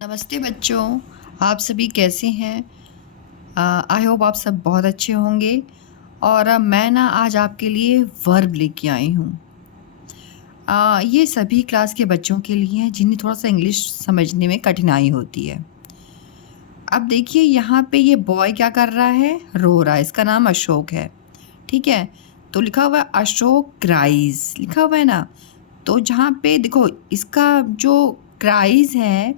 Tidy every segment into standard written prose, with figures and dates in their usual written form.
नमस्ते बच्चों, आप सभी कैसे हैं? आई होप आप सब बहुत अच्छे होंगे। और मैं ना आज आपके लिए वर्ब लेके आई हूँ। ये सभी क्लास के बच्चों के लिए हैं जिन्हें थोड़ा सा इंग्लिश समझने में कठिनाई होती है। अब देखिए यहाँ पे ये बॉय क्या कर रहा है, रो रहा है। इसका नाम अशोक है, ठीक है। तो लिखा हुआ है अशोक क्राइज, लिखा हुआ है ना। तो जहाँ पे देखो इसका जो क्राइज है,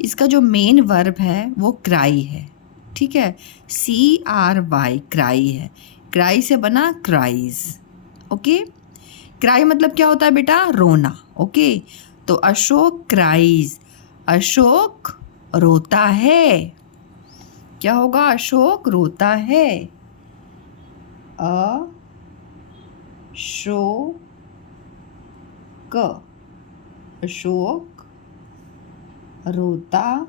इसका जो मेन वर्ब है वो क्राई है, ठीक है। CRY क्राई है। क्राई से बना क्राइज, ओके। क्राई मतलब क्या होता है बेटा, रोना, ओके। तो अशोक क्राइज, अशोक रोता है। क्या होगा, अशोक रोता है। अशोक, अशोक रोता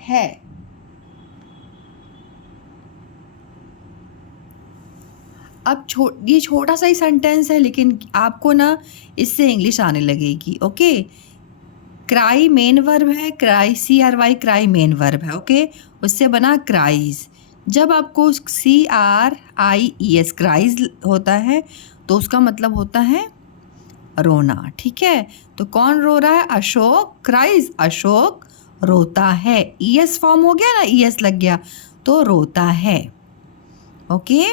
है। अब ये छोटा सा ही सेंटेंस है, लेकिन आपको ना इससे इंग्लिश आने लगेगी, ओके। क्राई मेन वर्ब है, cry CRY cry main verb है, ओके। उससे बना क्राइज। जब आपको CRIES क्राइज होता है तो उसका मतलब होता है रोना, ठीक है। तो कौन रो रहा है, अशोक क्राइज, अशोक रोता है। ES फॉर्म हो गया ना, ES लग गया तो रोता है, ओके।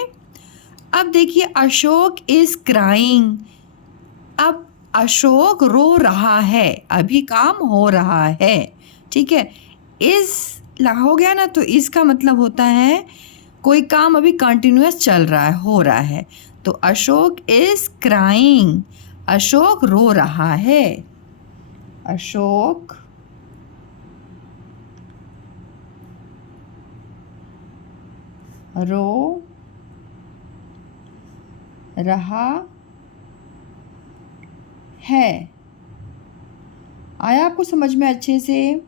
अब देखिए अशोक इज क्राइंग। अब अशोक रो रहा है, अभी काम हो रहा है, ठीक है। इस हो गया ना, तो इसका मतलब होता है कोई काम अभी कंटिन्यूअस चल रहा है, हो रहा है। तो अशोक इज क्राइंग, अशोक रो रहा है। अशोक रो रहा है। आया आपको समझ में अच्छे से?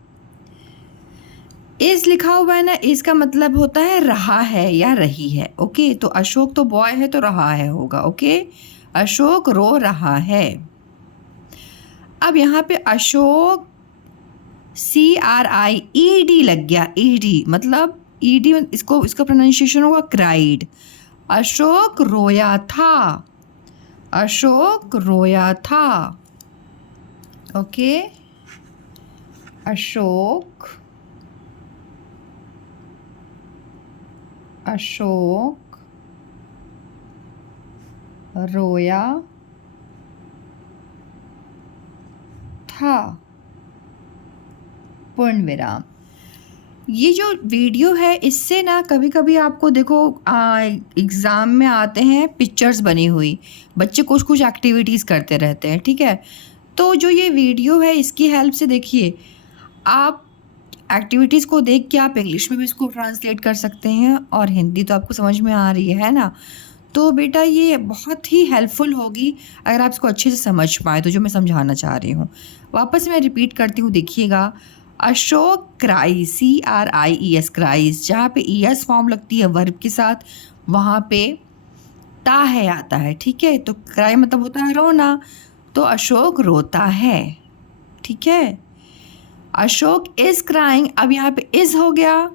इस लिखा हुआ है ना, इसका मतलब होता है रहा है या रही है, ओके। तो अशोक तो बॉय है तो रहा है होगा, ओके। अशोक रो रहा है। अब यहाँ पे अशोक CRIED लग गया, ED मतलब ED, इसका प्रोनाउंसिएशन होगा क्राइड। अशोक रोया था, अशोक रोया था, ओके। अशोक, अशोक रोया था, पूर्ण विराम। ये जो वीडियो है इससे ना कभी कभी आपको देखो एग्ज़ाम में आते हैं पिक्चर्स बनी हुई, बच्चे कुछ कुछ एक्टिविटीज़ करते रहते हैं, ठीक है। तो जो ये वीडियो है इसकी हेल्प से देखिए आप एक्टिविटीज़ को देख के आप इंग्लिश में भी इसको ट्रांसलेट कर सकते हैं, और हिंदी तो आपको समझ में आ रही है ना। तो बेटा ये बहुत ही हेल्पफुल होगी अगर आप इसको अच्छे से समझ पाए, तो जो मैं समझाना चाह रही हूँ वापस मैं रिपीट करती हूँ, देखिएगा। अशोक क्राइज, CRIES क्राइज, जहाँ पे ES फॉर्म लगती है वर्ब के साथ वहाँ पे ता है आता है, ठीक है। तो क्राई मतलब होता है रोना, तो अशोक रोता है, ठीक है। अशोक इज क्राइंग, अब यहाँ पे इज हो गया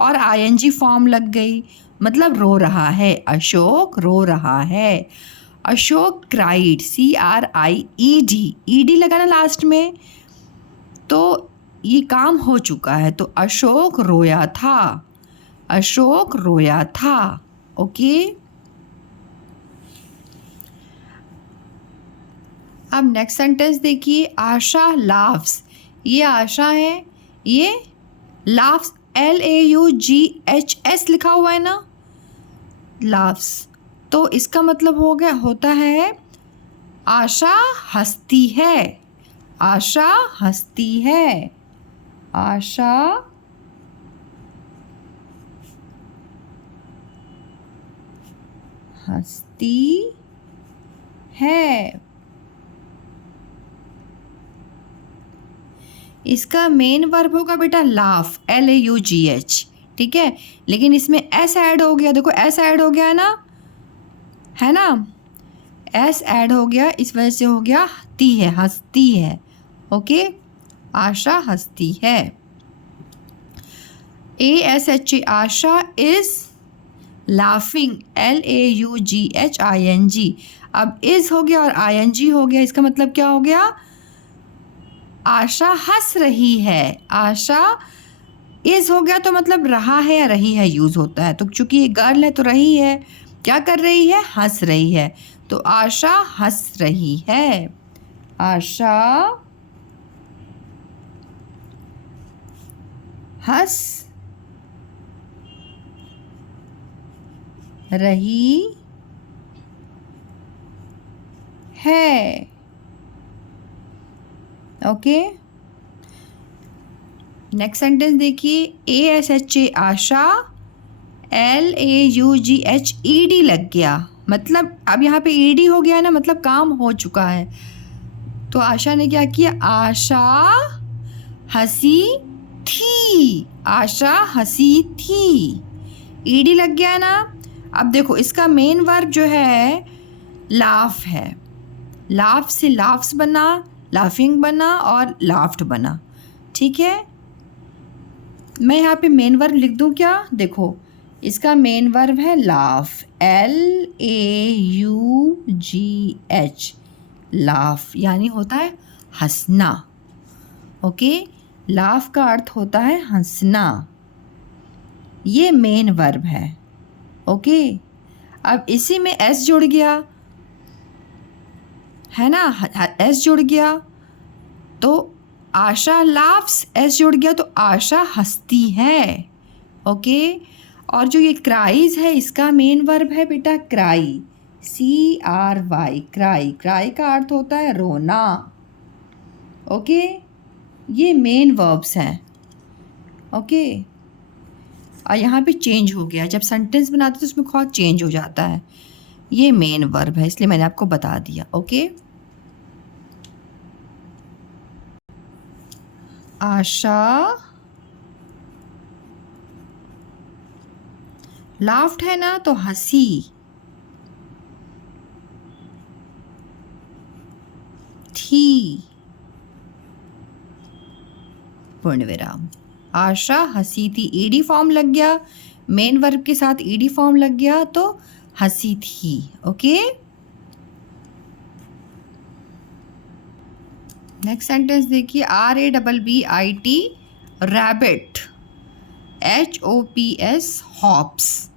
और ING फॉर्म लग गई, मतलब रो रहा है, अशोक रो रहा है। अशोक क्राइड, CRIED, ED लगा ना लास्ट में, तो ये काम हो चुका है। तो अशोक रोया था, अशोक रोया था, ओके। अब नेक्स्ट सेंटेंस देखिए, आशा लाफ्स। ये आशा है, ये लाफ्स LAUGHS लिखा हुआ है ना, लाफ्स। तो इसका मतलब हो गया, होता है आशा हंसती है, आशा हंसती है, आशा हंसती है। इसका मेन वर्ब होगा बेटा लाफ, LAUGH, ठीक है। लेकिन इसमें S ऐड हो गया, देखो S ऐड हो गया है ना, एस ऐड हो गया, इस वजह से हो गया ती है, हंसती है। ओके, आशा हंसती है। ASHA Asha is laughing, LAUGHING। अब इज हो गया और ING हो गया, इसका मतलब क्या हो गया? आशा हंस रही है। आशा इज हो गया तो मतलब रहा है या रही है यूज होता है, तो चूंकि ये गर्ल है तो रही है, क्या कर रही है? हंस रही है। तो आशा हंस रही है। आशा हंस रही है। ओके, नेक्स्ट सेंटेंस देखिए। ASHA आशा, LAUGHED लग गया, मतलब अब यहाँ पे ED हो गया ना, मतलब काम हो चुका है। तो आशा ने क्या किया? आशा हंसी थी। आशा हंसी थी, ED लग गया ना। अब देखो इसका मेन वर्ब जो है लाफ है। लाफ से लाफ्स बना, लाफिंग बना और लाफ्ड बना। ठीक है, मैं यहाँ पे मेन वर्ब लिख दूँ क्या? देखो इसका मेन वर्ब है लाफ, LAUGH, लाफ यानी होता है हंसना। ओके, लाफ का अर्थ होता है हंसना, ये मेन वर्ब है। ओके, अब इसी में एस जुड़ गया है ना, एस जुड़ गया तो आशा लाफ्स, एस जुड़ गया तो आशा हंसती है। ओके, और जो ये क्राइज है इसका मेन वर्ब है बेटा क्राई, CRY, क्राई। क्राई का अर्थ होता है रोना। ओके, ये मेन वर्ब्स हैं। ओके, और यहाँ पे चेंज हो गया, जब सेंटेंस बनाते तो उसमें बहुत चेंज हो जाता है। ये मेन वर्ब है, इसलिए मैंने आपको बता दिया। ओके, आशा लाफ्ड है ना, तो हंसी थी, पूर्ण विराम। आशा हंसी थी, ED फॉर्म लग गया, मेन वर्ब के साथ ED फॉर्म लग गया तो हंसी थी। ओके, नेक्स्ट सेंटेंस देखिए। RABBIT rabbit, HOPS hops.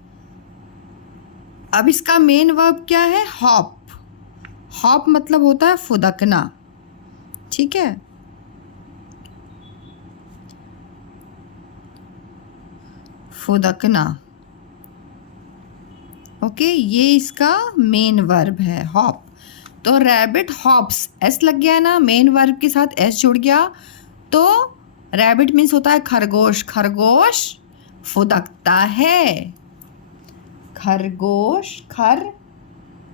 अब इसका मेन वर्ब क्या है? हॉप। हॉप मतलब होता है फुदकना। ठीक है, फुदकना। ओके, ये इसका मेन वर्ब है हॉप। तो रैबिट हॉप्स, एस लग गया ना, मेन वर्ब के साथ एस जुड़ गया तो रैबिट मीन्स होता है खरगोश। खरगोश फुदकता है। खरगोश, खर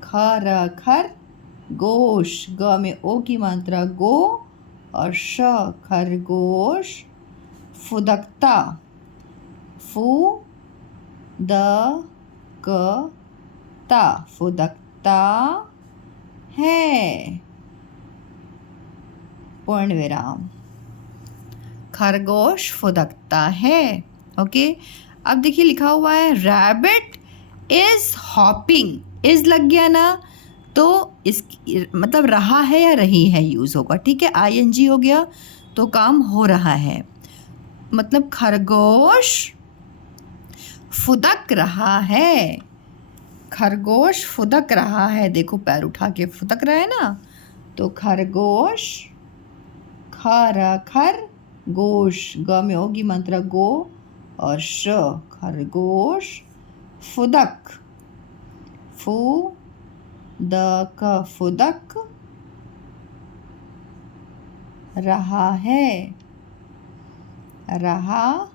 खर खर गोश, ग में ओ की मात्रा गो और श, खरगोश फुदकता, फू द क ता, फुदकता है, पूर्ण विराम। खरगोश फुदकता है। ओके, अब देखिए लिखा हुआ है रैबिट इज हॉपिंग, इज लग गया ना तो इस मतलब रहा है या रही है यूज़ होगा। ठीक है, ING हो गया तो काम हो रहा है, मतलब खरगोश फुदक रहा है। खरगोश फुदक रहा है, देखो पैर उठा के फुदक रहा है ना, तो खरगोश खर खर गोश, ग में होगी मंत्र गो और श, खरगोश फुदक, फू द क, फुदक रहा है, रहा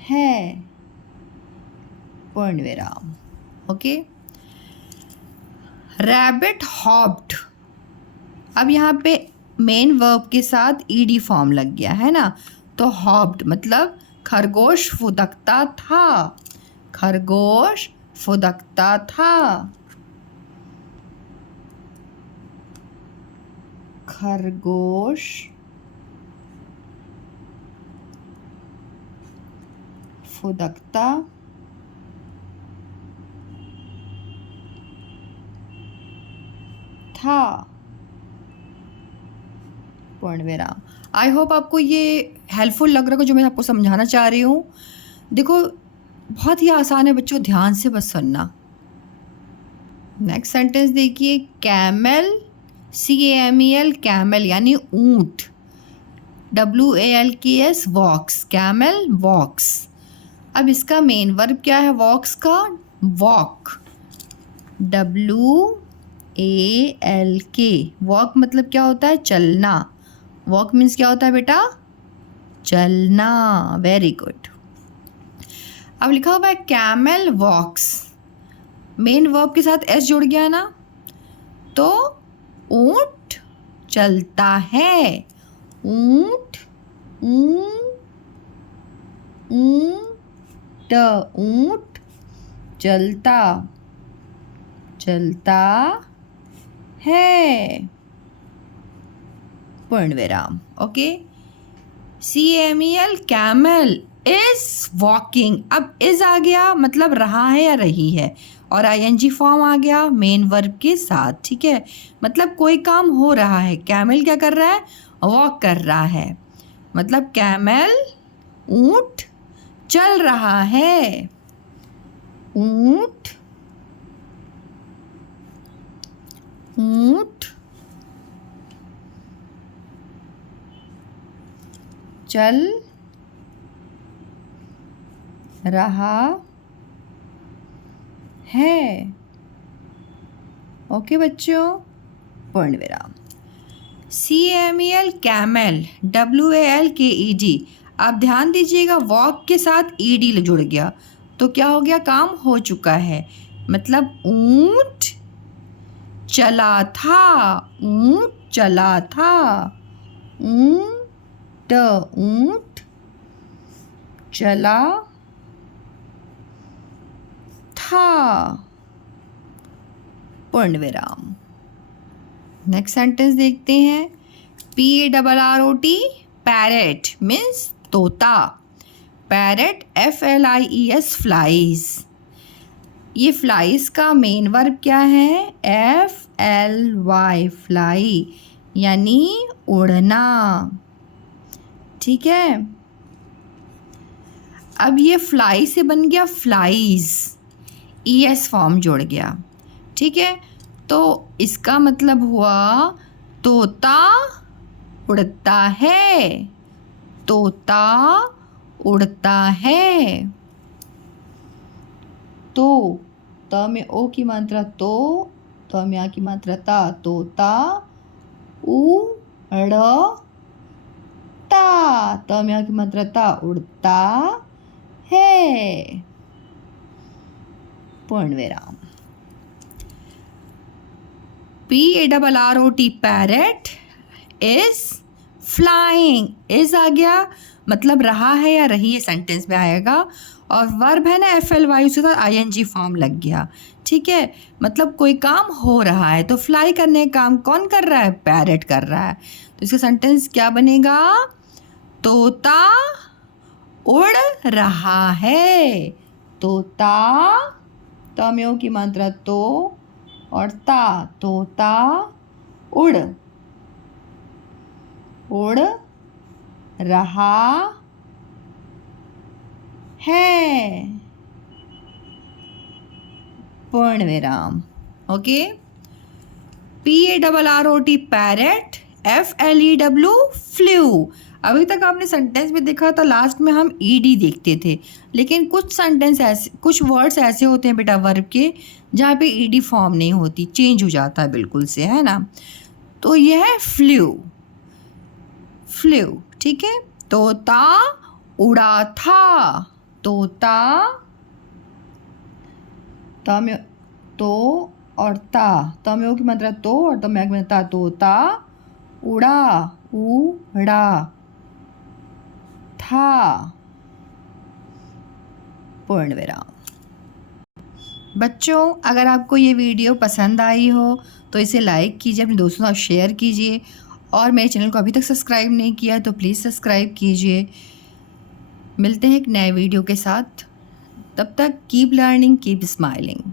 है, पूर्ण विराम। Okay, rabbit hopped. अब यहाँ पे मेन वर्ब के साथ ED फॉर्म लग गया है ना, तो हॉप्ड मतलब खरगोश फुदकता था। खरगोश फुदकता था। खरगोश फुदकता था। पूर्णविराम। आई होप आपको ये हेल्पफुल लग रहा है जो मैं आपको समझाना चाह रही हूँ। देखो बहुत ही आसान है बच्चों, ध्यान से बस सुनना। नेक्स्ट सेंटेंस देखिए, कैमल, CAMEL, कैमल यानी ऊंट, WALKS वॉक्स, कैमल वॉक्स। अब इसका मेन वर्ब क्या है वॉक्स का? Walk, WALK। वॉक मतलब क्या होता है? चलना। वॉक मीन्स क्या होता है बेटा? चलना। Very good. अब लिखा हुआ है कैमल वॉक्स, मेन वर्ब के साथ S जुड़ गया ना, तो ऊंट चलता है। ऊंट, ऊंट चलता है। पूर्णविराम। Okay, CAMEL camel is walking. अब इज आ गया मतलब रहा है या रही है, और ING फॉर्म आ गया मेन वर्ब के साथ। ठीक है, मतलब कोई काम हो रहा है। कैमल क्या कर रहा है? वॉक कर रहा है। मतलब कैमल ऊंट चल रहा है। ऊंट चल रहा है। ओके बच्चों, पूर्णविराम। CAMEL camel, WALKED। आप ध्यान दीजिएगा वॉक के साथ ED जुड़ गया तो क्या हो गया? काम हो चुका है। मतलब ऊंट चला था। ऊंट चला था। ऊंट चला था। पूर्णविराम। नेक्स्ट सेंटेंस देखते हैं, PARROT, पैरेट मीन्स तोता। Parrot FLIES, flies. ये फ्लाइज का मेन वर्ब क्या है? FLY, फ्लाई यानी उड़ना। ठीक है, अब ये फ्लाई से बन गया फ्लाइज, ES फॉर्म जुड़ गया। ठीक है, तो इसका मतलब हुआ तोता उड़ता है। तोता उड़ता है। तो त में ओ की मात्रा तो, त में आ की मात्रा ता। तोता उड़ता, त में आ की मात्रा ता, उड़ता है। पूर्णविराम। PARROT, parrot is flying. Is आ गया मतलब रहा है या रही है सेंटेंस में आएगा, और वर्ब है ना FLY, उसके साथ ING फॉर्म लग गया। ठीक है, मतलब कोई काम हो रहा है तो फ्लाई करने का काम कौन कर रहा है? पैरेट कर रहा है। तो इसका सेंटेंस क्या बनेगा? तोता उड़ रहा है। तोता, त में ओ की मात्रा तो और ता, तोता उड़ रहा है। पूर्णविराम। Okay, PARROT, parrot, FLEW, flu. अभी तक आपने सेंटेंस में देखा था लास्ट में हम ED देखते थे, लेकिन कुछ सेंटेंस ऐसे, कुछ वर्ड्स ऐसे होते हैं बेटा वर्ब के जहाँ पे ED फॉर्म नहीं होती, चेंज हो जाता है बिल्कुल से, है ना। तो यह है फ्लू। फ्लू। ठीक है, तोता उड़ा था। तोता, त में तो और ता, त में ओ की मात्रा तो और त में आ की मात्रा ता। तोता उड़ा था। पूर्णविराम। बच्चों अगर आपको ये वीडियो पसंद आई हो तो इसे लाइक कीजिए, अपने दोस्तों के साथ शेयर कीजिए, और मेरे चैनल को अभी तक सब्सक्राइब नहीं किया तो प्लीज़ सब्सक्राइब कीजिए। मिलते हैं एक नए वीडियो के साथ, तब तक कीप लर्निंग, कीप स्माइलिंग।